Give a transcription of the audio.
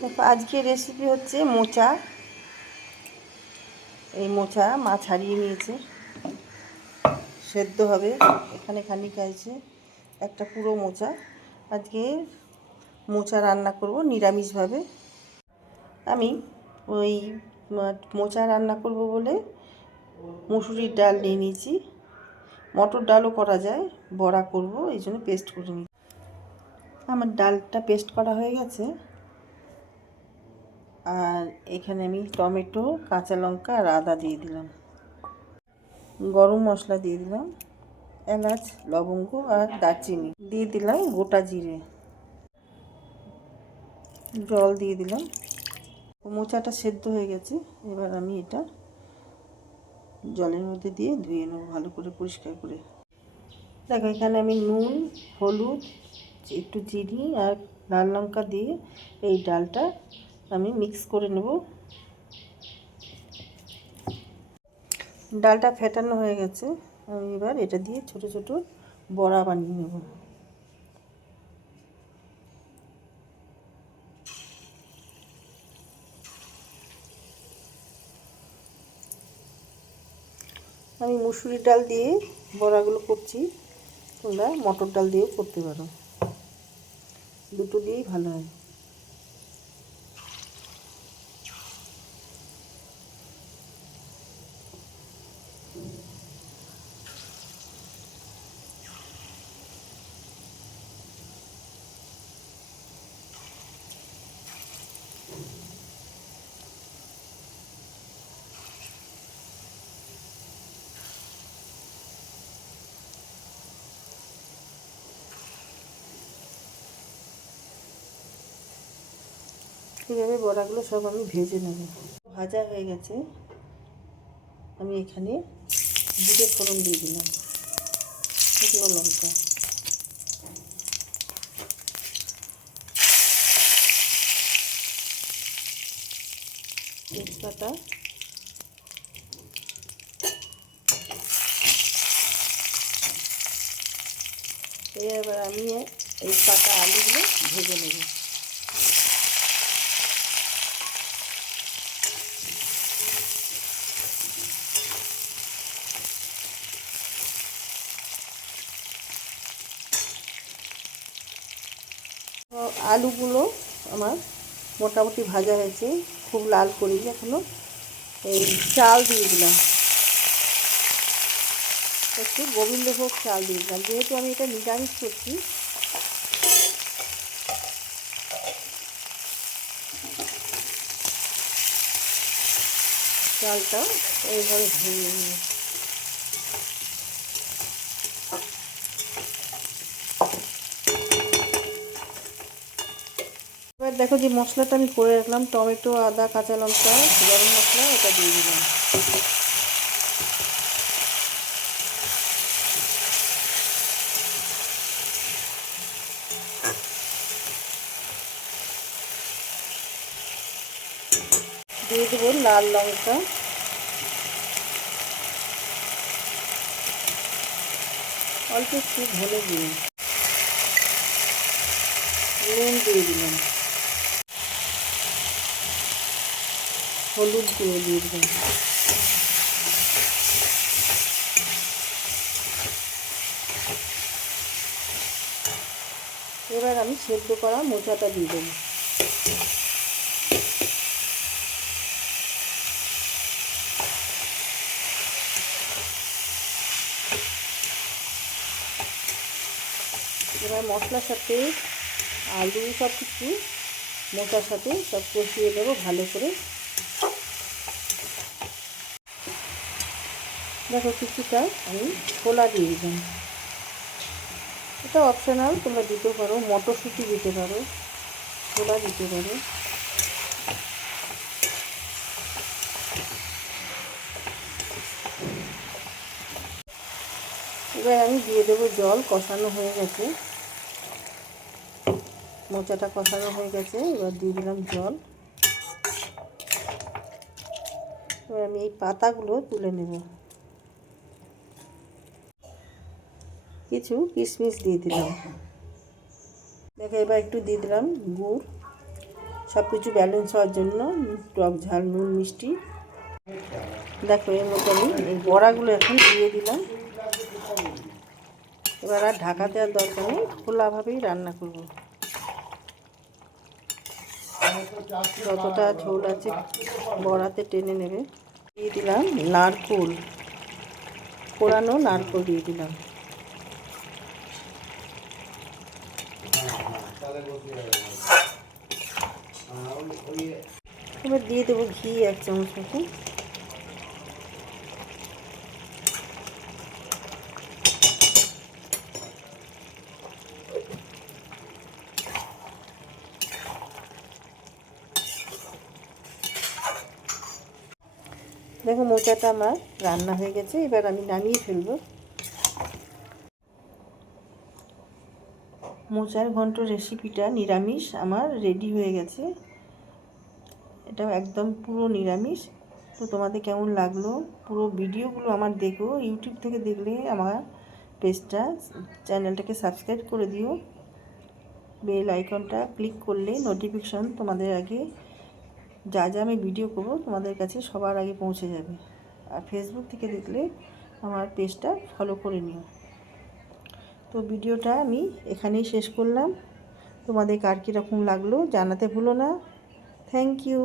দেখো আজকের রেসিপি হচ্ছে মোচা। এই মোচা মা ছাড়িয়ে নিয়েছে, সেদ্ধ হবে। এখানে খানিক আছে, একটা পুরো মোচা। আজকে মোচা রান্না করব নিরামিষভাবে। আমি ওই মোচা রান্না করব বলে মুসুরির ডাল নিয়ে নিয়েছি, মটর ডালও করা যায়, বড়া করব এই জন্য পেস্ট করে নিই। আমার ডালটা পেস্ট করা হয়ে গেছে। আর এখানে আমি টমেটো, কাঁচা লঙ্কা আর আদা দিয়ে দিলাম, গরম মশলা দিয়ে দিলাম, এলাচ, লবঙ্গ আর দারচিনি দিয়ে দিলাম, গোটা জিরে, জল দিয়ে দিলাম। মোচাটা সেদ্ধ হয়ে গেছে, এবার আমি এটা জলের মধ্যে দিয়ে ধুয়ে নেব ভালো করে, পরিষ্কার করে। দেখো এখানে আমি নুন, হলুদ, একটু চিনি আর লাল লঙ্কা দিয়ে এই ডালটা আমি মিক্স করে নেব। ডালটা ফেটানো হয়ে গেছে, আমি এবার এটা দিয়ে ছোট ছোট বড়া বানিয়ে নেব। আমি মুসুরির ডাল দিয়ে বড়াগুলো করছি, তোমরা মটর ডাল দিয়েও করতে পারো, দুটো দিয়েই ভালো হয়। এইভাবে বড়াগুলো সব আমি ভেজে নেব। ভাজা হয়ে গেছে, আমি এখানে জিরে ফোড়ন দিয়ে দিলাম, শুকনো লঙ্কা, তেজপাতা, এবার আমি এই কাটা আলুগুলো ভেজে নেব। আলুগুলো আমার মোটামুটি ভাজা হয়েছে, খুব লাল করিনি এখনো। এই চাল দিয়ে দিলাম, একটু গোবিন্দভোগ চাল দিয়ে দিলাম, যেহেতু আমি এটা নিরামিষ করছি। চালটা এইভাবে ভেঙে নিয়ে এবার দেখো যে মশলাটা আমি করে রাখলাম, টমেটো, আদা, কাঁচা লঙ্কা, গরম মশলা, ওটা দিয়ে দিলাম। দিয়ে দেবো লাল লঙ্কা, অল্প একটু ধনে দিয়ে নুন দিয়ে দিলাম, হলুদ দিয়ে দিলাম। এবার আমি সেদ্ধ করা মোচাটা দিয়ে দেবো। এবার মশলার সাথে আলু সব কিছু মোচার সাথে সব কষিয়ে দেবো ভালো করে। দেখো কিছুটা আমি ছোলা দিয়ে দিলাম, এটা অপশনাল, তোমরা দিতে পারো, মটরশুঁটি দিতে পারো, ছোলা দিতে পারো। এবার আমি দিয়ে দেবো জল, কষানো হয়ে গেছে, মোচাটা কষানো হয়ে গেছে, এবার দিয়ে দিলাম জল। এবার আমি এই পাতাগুলো তুলে নেব, কিছু কিশমিশ দিয়ে দিলাম। দেখো এবার একটু দিয়ে দিলাম গুড়, সব কিছু ব্যালেন্স হওয়ার জন্য টক ঝাল নুন মিষ্টি। দেখো এর মধ্যে আমি এই বড়াগুলো এখন দিয়ে দিলাম। এবার আর ঢাকা দেওয়ার দরকার নেই, খোলাভাবেই রান্না করব। যতটা ঝোল আছে বড়াতে টেনে নেবে। দিয়ে দিলাম নারকোল, কোরানো নারকোল দিয়ে দিলাম। এবার দিয়ে দেবো ঘি 1 চামচ মতো। দেখো মোচাটা আমার রান্না হয়ে গেছে, এবার আমি নামিয়ে ফেলবো। মোচার ঘন্ট রেসিপিটা নিরামিষ আমার রেডি হয়ে গেছে। এটা একদম পুরো নিরামিষ। তো তোমাদের কেমন লাগলো? পুরো ভিডিওগুলো আমার দেখো, ইউটিউব থেকে দেখলে আমার পেজটা চ্যানেলটাকে সাবস্ক্রাইব করে দিও। বেল আইকনটা ক্লিক করলে নোটিফিকেশন তোমাদের আগে যা যা আমি ভিডিও করব তোমাদের কাছে সবার আগে পৌঁছে যাবে। আর ফেসবুক থেকে দেখলে আমার পেজটা ফলো করে নিও। তো ভিডিওটা আমি এখানেই শেষ করলাম। তোমাদের কার কীরকম লাগলো জানাতে ভুলো না। Thank you.